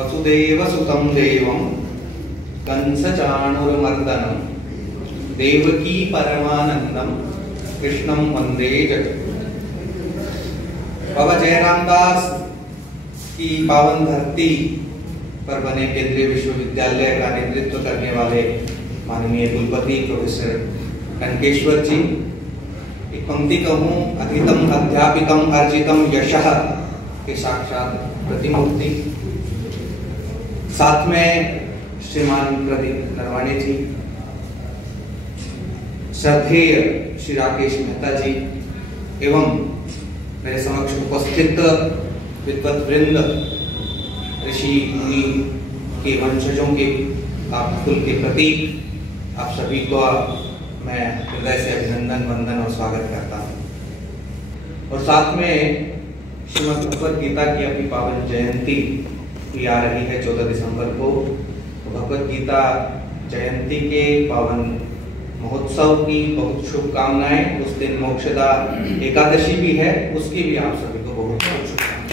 वसुदेवसुतं देवं कंसचाणूरमर्दनं देवकी परमानंदं कृष्णं वंदे जगद्गुरुं। बाबा जयराम दास की पावन धरती पर बने केंद्रीय विश्वविद्यालय का नेतृत्व करने वाले माननीय कुलपति प्रोफेसर कनकेश्वर जी, एक पंक्ति कहूँ, अधितम अध्यापितम अर्जितम यशः के साक्षात प्रतिमूर्ति। साथ में श्रीमान प्रदीप नरवाणे जी, श्रद्धेय श्री राकेश मेहता जी एवं मेरे समक्ष उपस्थित विद्वत वृंद, ऋषि मुनि के वंशजों के, आप कुल के प्रतीक, आप सभी को मैं हृदय से अभिनंदन, वंदन और स्वागत करता हूँ। और साथ में श्रीमद् भगवद गीता की अपनी पावन जयंती भी आ रही है 14 दिसंबर को। तो भगवद गीता जयंती के पावन महोत्सव की बहुत शुभकामनाएं। उस दिन मोक्षदा एकादशी भी है, उसकी भी आप सभी को बहुत बहुत शुभकामनाएं।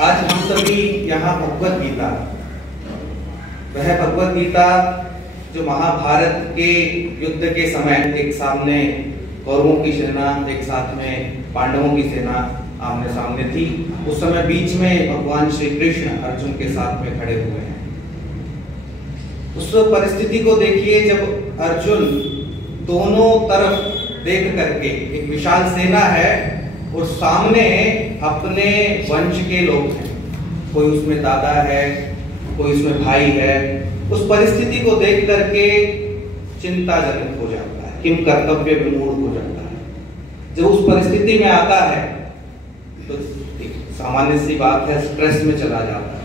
आज हम सभी यहाँ भगवद गीता, वह भगवद गीता जो महाभारत के युद्ध के समय एक सामने कौरवों की सेना, एक साथ में पांडवों की सेना आमने सामने थी, उस समय बीच में भगवान श्री कृष्ण अर्जुन के साथ में खड़े हुए हैं। उस परिस्थिति को देखिए, जब अर्जुन दोनों तरफ देख करके, एक विशाल सेना है और सामने अपने वंश के लोग हैं, कोई उसमें दादा है, कोई उसमें भाई है, उस परिस्थिति को देख करके चिंताजनक हो जाता है, किम कर्तव्य विमूढ़ हो जाता है। जब उस परिस्थिति में आता है तो सामान्य सी बात है, स्ट्रेस में चला जाता है।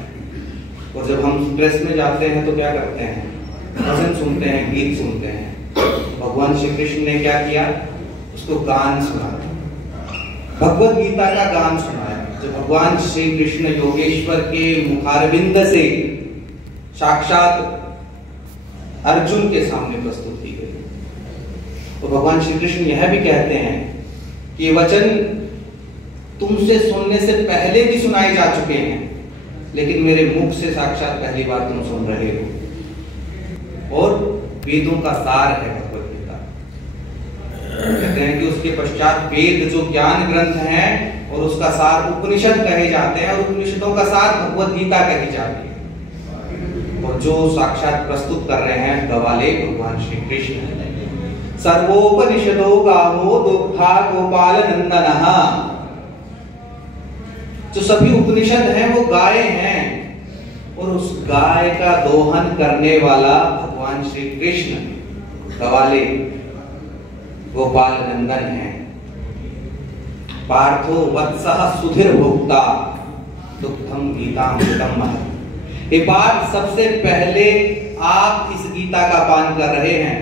और जब हम स्ट्रेस में जाते हैं तो क्या करते हैं? भजन सुनते हैं, गीत सुनते हैं। भगवान श्री कृष्ण ने क्या किया? उसको गान सुनाया, भगवद गीता का गान सुनाया, जो भगवान श्री कृष्ण योगेश्वर के मुखारविंद से साक्षात अर्जुन के सामने प्रस्तुत की गई। तो भगवान श्री कृष्ण यह भी कहते हैं कि ये वचन तुमसे सुनने से पहले भी सुनाए जा चुके हैं, लेकिन मेरे मुख से साक्षात पहली बार तुम सुन रहे हो। और वेदों का सार है भगवद गीता। कहते हैं कि उसके पश्चात वेद जो ज्ञान ग्रंथ हैं और उसका सार उपनिषद कहे जाते हैं, और उपनिषदों का सार भगवद गीता कही जाती है। और जो साक्षात प्रस्तुत कर रहे हैं गवाले भगवान श्री कृष्ण। सर्वोपनिषदो गावो दुग्धा गोपाल नंदनः। जो सभी उपनिषद हैं वो गाय हैं, और उस गाय का दोहन करने वाला भगवान श्री कृष्ण गवाले गोपाल नंदन है। पार्थो वत्सः सुधीर भोक्ता दुग्धम गीतामृतम महत्। ये पार्थ, सबसे पहले आप इस गीता का पान कर रहे हैं,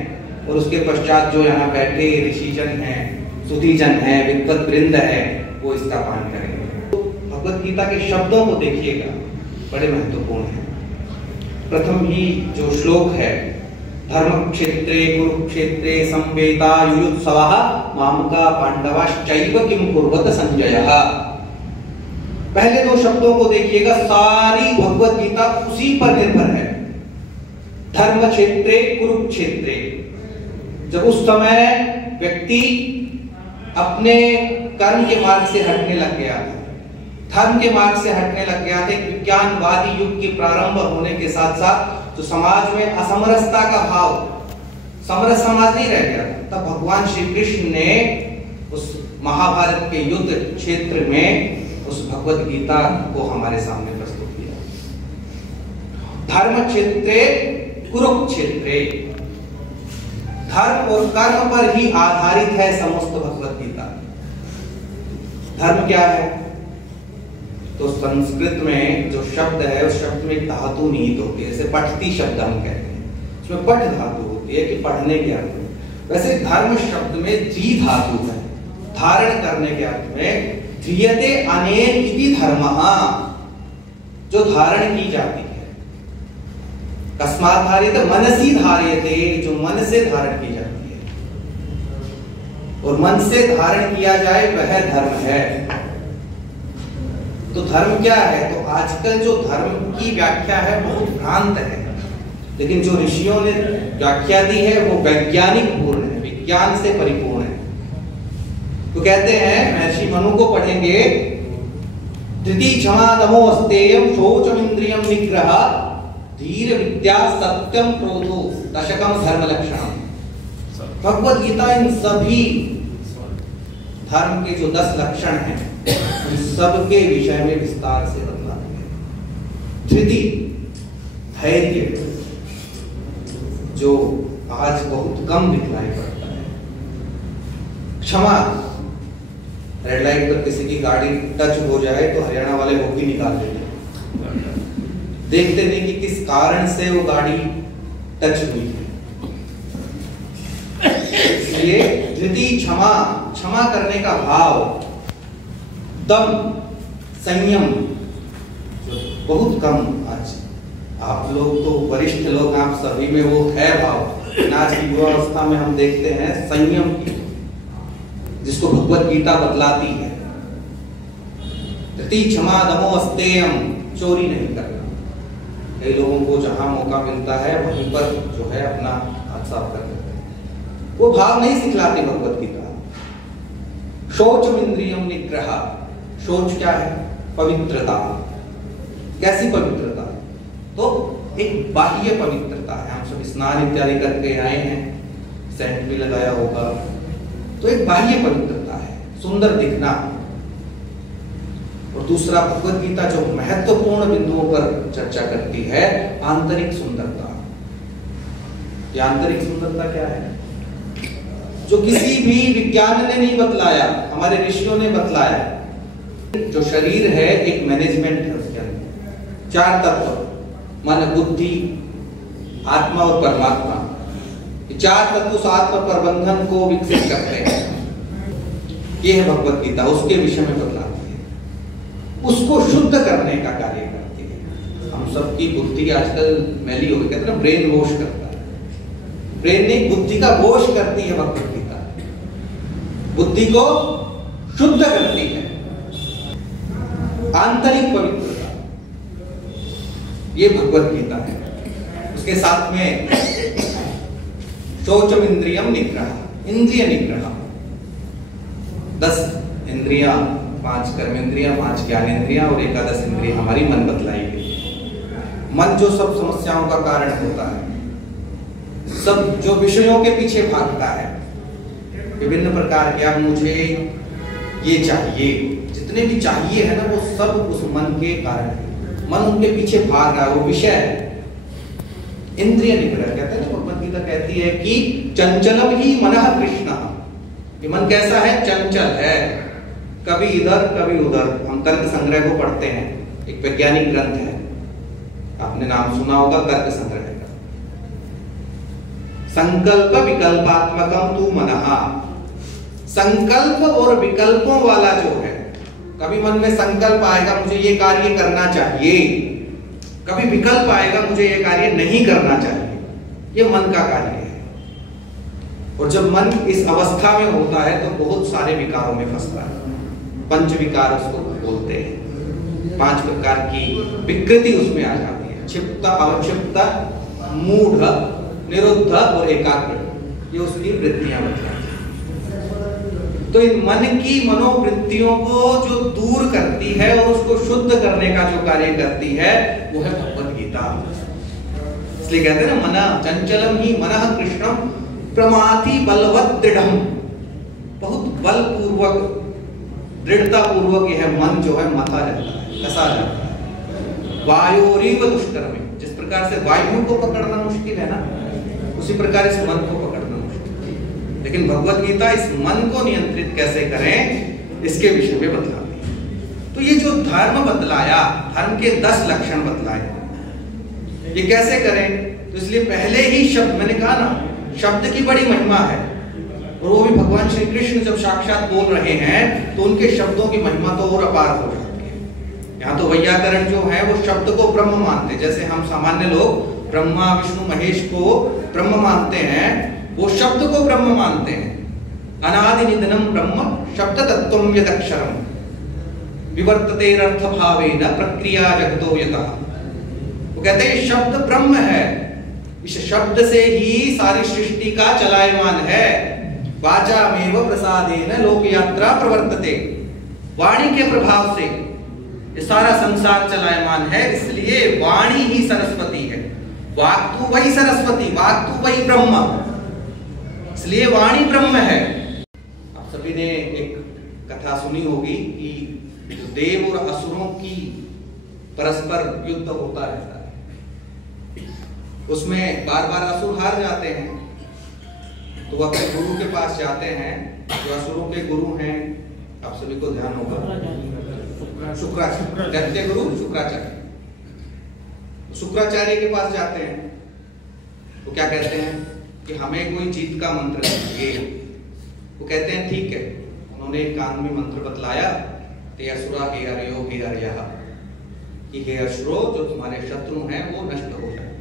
और उसके पश्चात जो यहाँ बैठे ऋषिजन हैं, सुधीजन हैं, विद्वत वृंद है, वो इसका पान करेंगे। भगवद गीता के शब्दों को देखिएगा, बड़े महत्वपूर्ण हैं। प्रथम ही जो श्लोक है, धर्म क्षेत्रे कुरुक्षेत्रे संवेता युयुत्सवः मामका पांडवाश्चैव किम कुर्वत संजयः। पहले दो शब्दों को देखिएगा, सारी भगवद गीता उसी पर निर्भर है। धर्म क्षेत्रे कुरुक्षेत्रे, जब उस समय व्यक्ति अपने कर्म के मार्ग से हटने लग गया था, धर्म के मार्ग से हटने लग गया था, विज्ञानवादी युग के प्रारंभ होने के साथ साथ तो समाज में असमरसता का भाव, समरस समाज नहीं रह गया था, तब भगवान श्री कृष्ण ने उस महाभारत के युद्ध क्षेत्र में उस भगवद गीता को हमारे सामने प्रस्तुत किया। धर्म क्षेत्रे कुरुक्षेत्रे, धर्म और कर्म पर ही आधारित है समस्त भगवद गीता। धर्म क्या है? तो संस्कृत में जो शब्द है, उस शब्द में धातु निहित होती है, जैसे पठती शब्द हम कहते हैं, उसमें पठ धातु होती है कि पढ़ने के अर्थ में। वैसे धर्म शब्द में जी धातु है, धारण करने के अर्थ में। ध्रियते अनेन इति धर्मः, जो धारण की जाती है। कस्मात् धार्यते, मनसी धार्यते, जो मन से धारण की जाती है, और मन से धारण किया जाए वह धर्म है। तो धर्म क्या है? तो आजकल जो धर्म की व्याख्या है बहुत भ्रांत है, लेकिन जो ऋषियों ने व्याख्या दी है वो वैज्ञानिक पूर्ण है, विज्ञान से परिपूर्ण है। तो कहते हैं, महर्षि मनु को पढ़ेंगे, धृति क्षमा दमो अस्तेयम शौचम इंद्रियम निग्रह धीर विद्या सत्यम क्रोधो दशकम धर्म लक्षणम। भगवत गीता इन सभी धर्म के जो 10 लक्षण हैं उन सबके विषय में विस्तार से बतलाती है। धृति धैर्य, जो आज बहुत कम दिखलाई पड़ता है। क्षमा, रेड लाइट पर किसी की गाड़ी टच हो जाए तो हरियाणा वाले होकी निकाल देते हैं, देखते नहीं कि किस कारण से वो गाड़ी टच हुई है। इसलिए धृति क्षमा, क्षमा करने का भाव, दम संयम, जो बहुत कम आज आप लोग तो वरिष्ठ लोग, आप सभी में वो है भाव। आज की युवावस्था में हम देखते हैं संयम की, जिसको भगवत गीता बतलाती है। धृति क्षमा दमो अस्तेयम, चोरी नहीं करना। कई लोगों को जहां मौका मिलता है वहीं पर जो है अपना हाथ साफ कर देते हैं, वो भाव नहीं सिखलाती भगवत गीता। शौचम इंद्रियम निग्रह, शौच क्या है? पवित्रता। कैसी पवित्रता? तो एक बाह्य पवित्रता है। हम सब स्नान इत्यादि करके आए हैं, सेंट भी लगाया होगा, तो एक बाह्य पवित्रता है, सुंदर दिखना। और दूसरा, भगवत गीता जो महत्वपूर्ण बिंदुओं पर चर्चा करती है, आंतरिक सुंदरता। ये आंतरिक सुंदरता क्या है? जो किसी भी विज्ञान ने नहीं बतलाया, हमारे ऋषियों ने बतलाया। जो शरीर है एक मैनेजमेंट है, उसके अंदर 4 तत्व, मन बुद्धि आत्मा और परमात्मा, 4 तत्व उस आत्म प्रबंधन को विकसित करते हैं। ये है भगवत गीता, उसके विषय में बतलाती है, उसको शुद्ध करने का कार्य करती है। हम सबकी बुद्धि आजकल मैली हो गई, कहते हैं ना ब्रेन वॉश करता है। ब्रेन ने बुद्धि का वॉश करती है भगवत गीता, बुद्धि को शुद्ध करती है। आंतरिक पवित्रता, ये भगवत गीता है। उसके साथ में शौचम इंद्रियम निग्रह, इंद्रिय निग्रह। 10 इंद्रियां, 5 कर्म इंद्रियां, 5 ज्ञान इंद्रियां और एकादश इंद्रिय हमारी मन बतलाई गई। मन जो सब समस्याओं का कारण होता है, सब जो विषयों के पीछे भागता है, विभिन्न प्रकार के, अब मुझे ये चाहिए, जितने भी चाहिए है ना, वो सब उस मन के कारण है। मन उनके पीछे भाग रहा है, वो विषय है। इंद्रिय निग्रह कहते हैं, भगवत गीता कहती है कि चंचलम ही मनः कृष्ण। ये मन कैसा है? चंचल है, कभी इधर कभी उधर। हम तर्क संग्रह को पढ़ते हैं, एक वैज्ञानिक ग्रंथ है, आपने नाम सुना होगा तर्क संग्रह का। संकल्प विकल्पात्मकम तू मनः, संकल्प और विकल्पों वाला जो है, कभी मन में संकल्प आएगा मुझे ये कार्य करना चाहिए, कभी विकल्प आएगा मुझे ये कार्य नहीं करना चाहिए। ये मन का कार्य है। और जब मन इस अवस्था में होता है तो बहुत सारे विकारों में फंसता है। पंच विकार उसको बोलते हैं। 5 प्रकार की विकृति उसमें आ जाती है, क्षिप्त, अवक्षिप्त, मूढ़, निरुद्ध और एकाग्र। ये उसकी वृत्तियां बताती हैं। तो इन मन की मनोवृत्तियों को जो दूर करती है और उसको शुद्ध करने का जो कार्य करती है, वो है भगवत गीता। इसलिए कहते हैं ना, मना चंचलम ही मनः कृष्णम प्रमाथि बलवत् दृढ़म। बहुत बलपूर्वक, दृढ़ता पूर्वक यह मन जो है मथा जाता है, कसा जाता है। वायोरीव दुष्कर्म, जिस प्रकार से वायु को पकड़ना मुश्किल है ना, उसी प्रकार इस मन को पकड़ना मुश्किल है। लेकिन भगवत गीता इस मन को नियंत्रित कैसे करें, इसके विषय में बतलाती है। तो ये जो धर्म बतलाया, धर्म के 10 लक्षण बतलाए, ये कैसे करें? तो इसलिए पहले ही शब्द, मैंने कहा ना, शब्द की बड़ी महिमा है। और वो भी भगवान श्री कृष्ण जब साक्षात बोल रहे हैं तो उनके शब्दों की महिमा तो और अपार हो जाती है। यहाँ तो वैयाकरण जो है वो शब्द को ब्रह्म मानते हैं। जैसे हम सामान्य लोग ब्रह्मा विष्णु महेश को ब्रह्म मानते हैं, वो शब्द को ब्रह्म मानते हैं। अनादि निधनम ब्रह्म शब्द तत्वम यदक्षरम। विवर्ततेरर्थ भावेन प्रक्रिया जगतो यतः। वो कहते हैं शब्द ब्रह्म है, इस शब्द से ही सारी सृष्टि का चलायमान है। वाचामेव प्रसादेन लोक यात्रा प्रवर्तते, वाणी के प्रभाव से ये सारा संसार चलायमान है, इसलिए वाणी ही सरस्वती है। वाक् तो वही सरस्वती, वाक् तो वही ब्रह्म, इसलिए वाणी ब्रह्म है। आप सभी ने एक कथा सुनी होगी कि जो देव और असुरों की परस्पर युद्ध होता रहता है, उसमें बार बार असुर हार जाते हैं, तो वह अपने गुरु के पास जाते हैं। जो असुरों के गुरु हैं, आप सभी को ध्यान होगा, शुक्राचार्य, दैत्य गुरु शुक्राचार्य। शुक्राचार्य के पास जाते हैं, वो क्या कहते हैं कि हमें कोई जीत का मंत्र दीजिए। वो कहते हैं ठीक है। उन्होंने एक कान में मंत्र बतलाया, ते असुरा हे हरयो हे हरयः, कि हे असुरो जो तुम्हारे शत्रु हैं वो नष्ट हो जाए।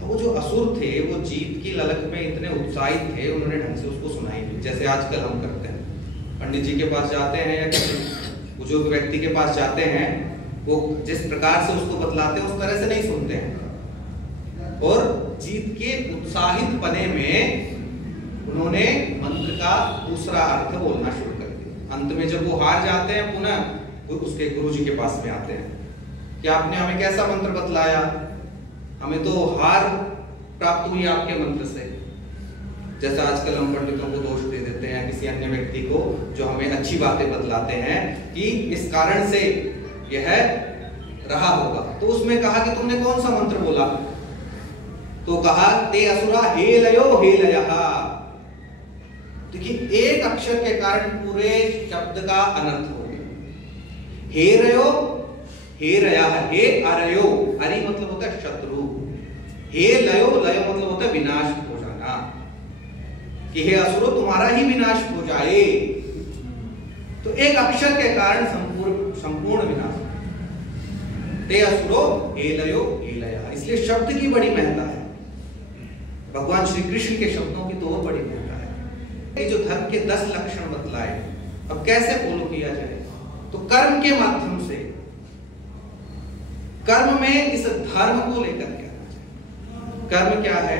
तो वो जो असुर थे वो जीत की ललक में इतने उत्साहित थे, उन्होंने ढंग से उसको सुनाई भी, जैसे आजकल हम करते हैं। पंडित जी के पास जाते हैं या किसी बुजुर्ग व्यक्ति के पास जाते हैं, वो जिस प्रकार से उसको बतलाते हैं उस तरह से नहीं सुनते हैं। और जीत के उत्साहित पने में उन्होंने मंत्र का दूसरा अर्थ बोलना शुरू कर दिया। अंत में जब वो हार जाते हैं, पुनः उसके गुरु जी के पास में आते हैं कि आपने हमें कैसा मंत्र बतलाया, हमें तो हार प्राप्त हुई आपके मंत्र से। जैसे आजकल हम पंडितों को दोष दे देते हैं किसी अन्य व्यक्ति को जो हमें अच्छी बातें बतलाते हैं कि इस कारण से यह रहा होगा। तो उसमें कहा कि तुमने कौन सा मंत्र बोला, तो कहा ते असुरा हे लयो हे लयः। देखिए एक अक्षर के कारण पूरे शब्द का अनर्थ हो गया। हे रयो हे रयः, हे अरयो, अरि मतलब होता है शत्रु, हे लयो, लयो मतलब होता है विनाश हो जाना, कि हे असुरो तुम्हारा ही विनाश हो जाए। तो एक अक्षर के कारण संपूर्ण विनाश। ते असुरो हे लयो हे लयः, इसलिए शब्द की बड़ी महत्ता है। भगवान श्री कृष्ण के शब्दों की तो और बड़ी महत्ता है। ये जो धर्म के 10 लक्षण बतलाए, अब कैसे फॉलो किया जाए, तो कर्म के माध्यम से, कर्म में इस धर्म को लेकर के आना चाहिए। कर्म क्या है,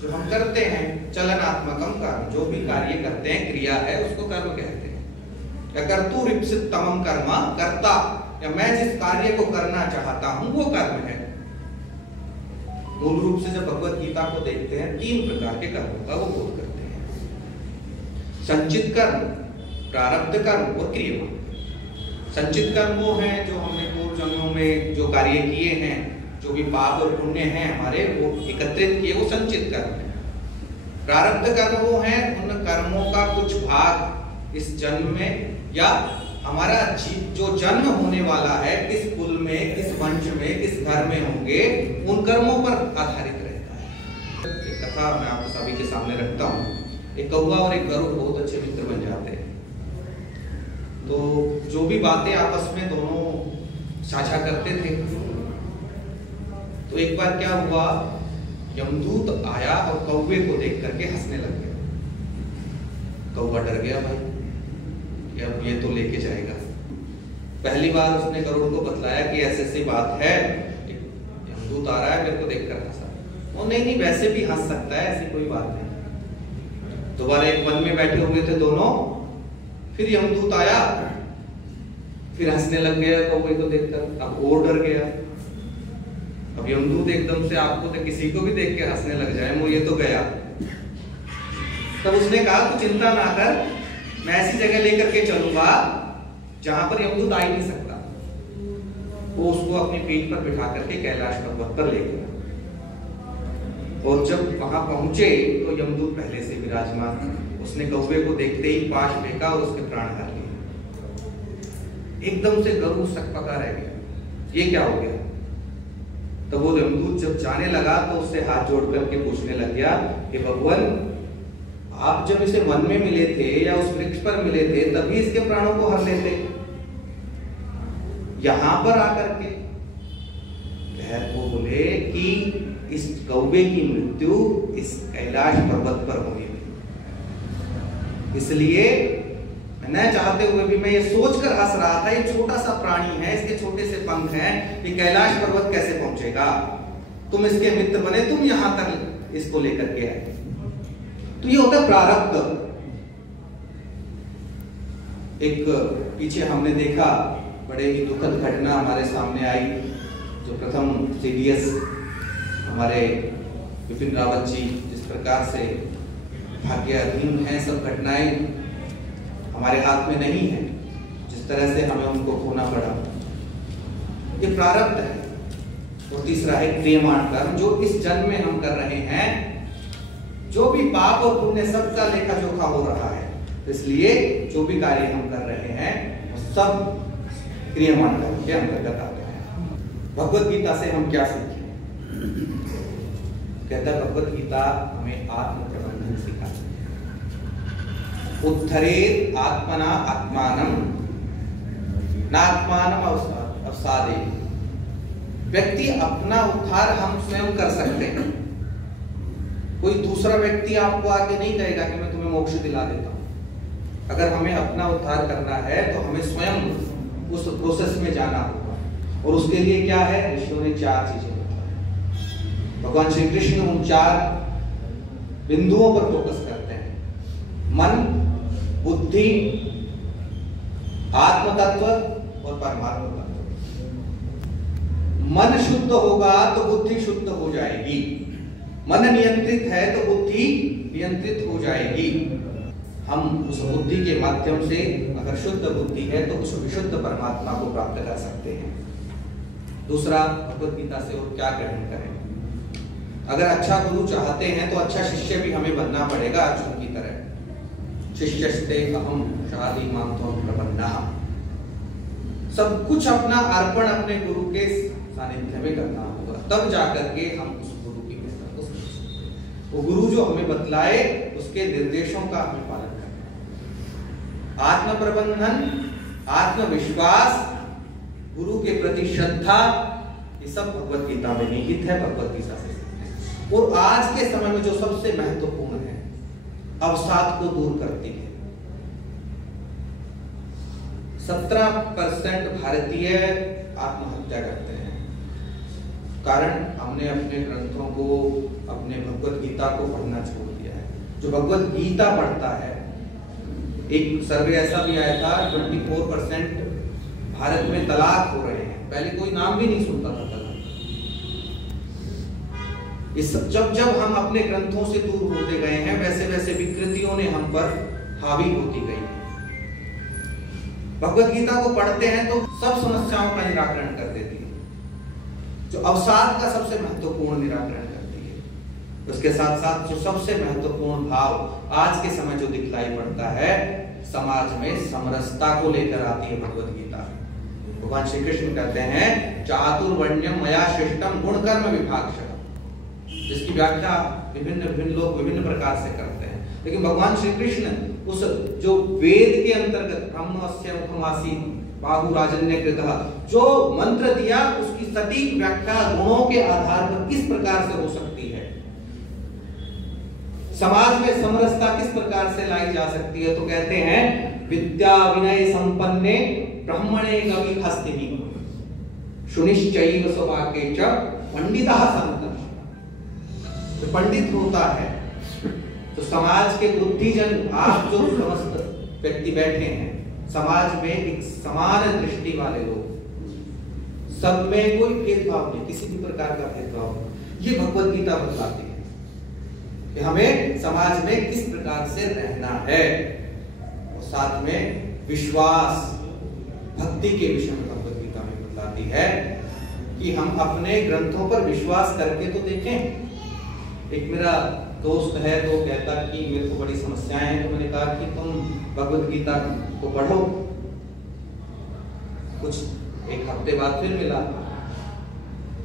जो हम करते हैं, चलनात्मकम कर्म, जो भी कार्य करते हैं, क्रिया है, उसको कर्म कहते हैं। या कर्तुरीप्सित तमम कर्म, कर्ता, या मैं जिस कार्य को करना चाहता हूं वो कर्म है। मूल रूप से जब भगवत गीता को देखते हैं, 3 प्रकार के कर्मों का वो बोध करते हैं। संचित कर्म, प्रारब्ध कर्म और क्रिया। संचित कर्म वो हैं जो हमने पूर्व जन्मों में जो कार्य किए हैं, जो भी पाप और पुण्य हैं हमारे, वो एकत्रित किए, वो संचित कर्म है। प्रारब्ध कर्म वो हैं उन कर्मों का कुछ भाग इस जन्म में, या हमारा जो जन्म होने वाला है, किस कुल में, किस वंश में, किस घर में होंगे, उन कर्मों पर आधारित रहता है। एक कथा मैं आप सभी के सामने रखता हूँ। एक कौवा और एक गरुड़ बहुत अच्छे मित्र बन जाते हैं। तो जो भी बातें आपस में दोनों साझा करते थे, तो एक बार क्या हुआ, यमदूत आया और कौवे को देख करके हंसने लग गया। कौवा डर गया, भाई अब ये तो लेके जाएगा। पहली बार उसने गरुड़ को बतलाया कि ऐसी ऐसी बात है, यमदूत आ रहा है, मेरे को देखकर हंसा। वो नहीं वैसे भी हंस सकता है, ऐसी कोई बात नहीं। दोबारा एक वन में बैठे हुए थे दोनों, फिर यमदूत आया, फिर हंसने लग गया कौवे को देखकर। अब और डर गया। अब यमदूत एकदम से आपको तो किसी को भी देख के हंसने लग जाए, वो ये तो गया। तब उसने कहा तू चिंता ना कर, मैं ऐसी जगह लेकर के चलूंगा जहां पर यमदूत आ ही नहीं सकता। वो उसको अपनी पीठ पर बिठा करके कैलाश पर्वत पर ले गया। और जब वहां पहुंचे तो यमदूत पहले से विराजमान था। उसने कौवे को देखते ही पाश फेंका और उसके प्राण हर लिए। एकदम से गरुड़ सकपका रह गया, ये क्या हो गया। तो वो यमदूत जब जाने लगा तो उससे हाथ जोड़ करके पूछने लग गया कि भगवान, आप जब इसे वन में मिले थे या उस वृक्ष पर मिले थे तभी इसके प्राणों को हर लेते, यहां पर आकर के को बोले कि इस कौवे की मृत्यु इस कैलाश पर्वत पर हुई, इसलिए न चाहते हुए भी मैं ये सोचकर हंस रहा था, ये छोटा सा प्राणी है, इसके छोटे से पंख हैं, ये कैलाश पर्वत कैसे पहुंचेगा? तुम इसके मित्र बने, तुम यहां तक इसको लेकर के आए। तो ये होता है प्रारब्ध। एक पीछे हमने देखा बड़े ही दुखद घटना हमारे सामने आई, जो प्रथम CDS हमारे विपिन रावत जी जिस प्रकार से भाग्याधीन हैं, सब घटनाएं हमारे हाथ में नहीं है, जिस तरह से हमें उनको खोना पड़ा, ये प्रारब्ध है। और तीसरा है क्रियमाण कर्म, जो इस जन्म में हम कर रहे हैं, जो भी पाप और पुण्य सबका लेखा जोखा हो रहा है, इसलिए जो भी कार्य हम कर रहे हैं वो सब क्रियमाण कर्म के अंतर्गत आते हैं। भगवत गीता से हम क्या सीखें? कहता है भगवत गीता हमें आत्म प्रबंधन सिखाती है। उद्धरेत आत्मना आत्मानम नात्मानम अवसादे। व्यक्ति अपना उद्धार हम स्वयं कर सकते हैं, कोई दूसरा व्यक्ति आपको आके नहीं कहेगा कि मैं तुम्हें मोक्ष दिला देता हूं। अगर हमें अपना उद्धार करना है तो हमें स्वयं उस प्रोसेस में जाना होगा, और उसके लिए क्या है? ऋषियों ने 4 चीजें बताई। भगवान श्री कृष्ण उन 4 बिंदुओं पर फोकस करते हैं: मन, बुद्धि, आत्म तत्व और परमात्मा तत्व। मन शुद्ध होगा तो बुद्धि शुद्ध हो जाएगी, मन नियंत्रित है तो बुद्धि नियंत्रित हो जाएगी। हम उस बुद्धि के माध्यम से, अगर शुद्ध बुद्धि है तो उस विशुद्ध परमात्मा को प्राप्त कर सकते हैं। दूसरा, भगवत गीता से और क्या ग्रहण करें? अगर अच्छा गुरु चाहते हैं तो अच्छा शिष्य भी हमें बनना पड़ेगा, अर्जुन की तरह। शिष्यस्ते अहम शादी मांगतों प्रपन्ना। सब कुछ अपना अर्पण अपने गुरु के सानिध्य में करना होगा, तब जाकर के हम उस गुरु की कृपा को समझ सकते। वो गुरु जो हमें बतलाए उसके निर्देशों का हमें पालन करना। आत्म प्रबंधन, आत्मविश्वास, गुरु के प्रति श्रद्धा, ये सब भगवत गीता में निहित है, भगवत गीता से सीखते हैं। और आज के समय में जो सबसे महत्वपूर्ण है, अवसाद को दूर करती है। 17% भारतीय आत्महत्या करते हैं, कारण हमने अपने ग्रंथों को, अपने भगवत गीता को पढ़ना छोड़ दिया है। जो भगवत गीता पढ़ता है, एक सर्वे ऐसा भी आया था, 24% भारत में तलाक हो रहे हैं। पहले कोई नाम भी नहीं सुनता था तलाक। जब हम अपने ग्रंथों से दूर होते गए हैं, वैसे वैसे विकृतियों ने हम पर हावी होती गई है। भगवत गीता को पढ़ते हैं तो सब समस्याओं का निराकरण कर देती है, जो अवसाद का सबसे महत्वपूर्ण निराकरण करती है। उसके साथ साथ जो सबसे महत्वपूर्ण भाव आज के समय जो दिखलाई पड़ता है, समाज में समरसता को लेकर आती है भगवत गीता। भगवान श्री कृष्ण कहते हैं, चातुर्वर्ण्यम मया सृष्टम गुण कर्म विभागशः, जिसकी व्याख्या विभिन्न लोग विभिन्न प्रकार से करते हैं। लेकिन भगवान श्री कृष्ण उस जो वेद के अंतर्गत ब्रह्मस्य मुखमासीत् बाहु राजन्यकृतः जो मंत्र दिया, उसकी सटीक व्याख्या गुणों के आधार पर किस प्रकार से हो सकती है, समाज में समरसता किस प्रकार से लाई जा सकती है, तो कहते हैं विद्या विनय संपन्ने ब्राह्मणे गविहस्तिनि शुनिश्चैव स्ववाक्ये च पंडितः सन्तः। जो पंडित होता है, तो समाज के बुद्धिजन, आप जो समस्त व्यक्ति बैठे हैं, समाज में एक समान दृष्टि वाले लोग, सब में कोई भेदभाव नहीं, किसी भी प्रकार का भेदभाव नहीं। ये भगवत गीता बतलाती है कि हमें समाज में किस प्रकार से रहना है। और साथ में विश्वास, भक्ति के विषय में भगवत गीता में बतलाती है कि हम अपने ग्रंथों पर विश्वास करके तो देखें। एक मेरा दोस्त है तो कहता कि मेरे को बड़ी समस्याएं हैं, तो मैंने कहा कि तुम भगवत गीता को पढ़ो। कुछ एक हफ्ते बाद फिर मिला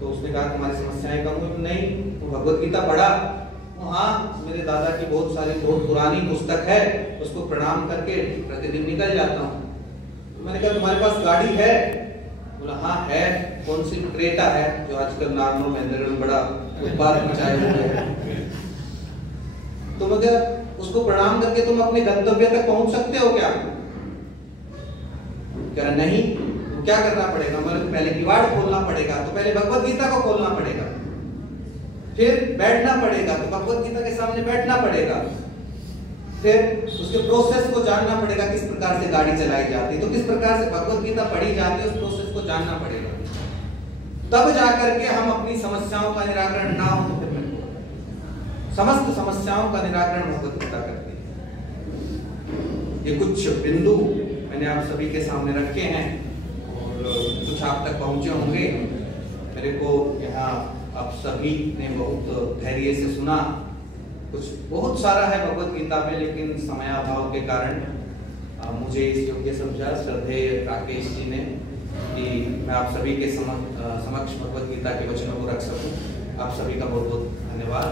तो उसने कहा तुम्हारी समस्याएं कम हुई? नहीं। तो भगवत गीता पढ़ा? हाँ, मेरे दादा की बहुत पुरानी पुस्तक है, उसको प्रणाम करके प्रतिदिन निकल जाता हूँ। तो मैंने कहा तुम्हारे पास गाड़ी है? बोला हाँ है। कौन सी? क्रेटा है, जो आजकल नागनो महेंद्रगढ़ में बड़ा उत्पाद मचाए हुए है। तो मगर उसको प्रणाम करके तुम अपने गंतव्य तक पहुंच सकते हो क्या? कह रहा नहीं, तो क्या करना पड़ेगा? मतलब पहले किवाड़ खोलना पड़ेगा, तो पहले भगवत गीता को खोलना पड़ेगा, फिर बैठना पड़ेगा, तो भगवत गीता के सामने बैठना पड़ेगा, फिर उसके प्रोसेस को जानना पड़ेगा, किस प्रकार से गाड़ी चलाई जाती है, तो किस प्रकार से भगवत गीता पढ़ी जाती है, उस प्रोसेस को जानना पड़ेगा। तब जाकर के हम अपनी समस्याओं का निराकरण ना हो तो फिर समस्त समस्याओं का निराकरण भगवत गीता करती है। ये कुछ बिंदु मैंने आप सभी के सामने रखे हैं और कुछ आप तक पहुंचे होंगे। मेरे को यहाँ आप सभी ने बहुत धैर्य से सुना। कुछ बहुत सारा है भगवत गीता में, लेकिन समयाभाव के कारण मुझे इस योग्य समझा श्रद्धेय राकेश जी ने कि मैं आप सभी के समक्ष भगवत गीता के वचनों को रख सकूं। आप सभी का बहुत बहुत धन्यवाद।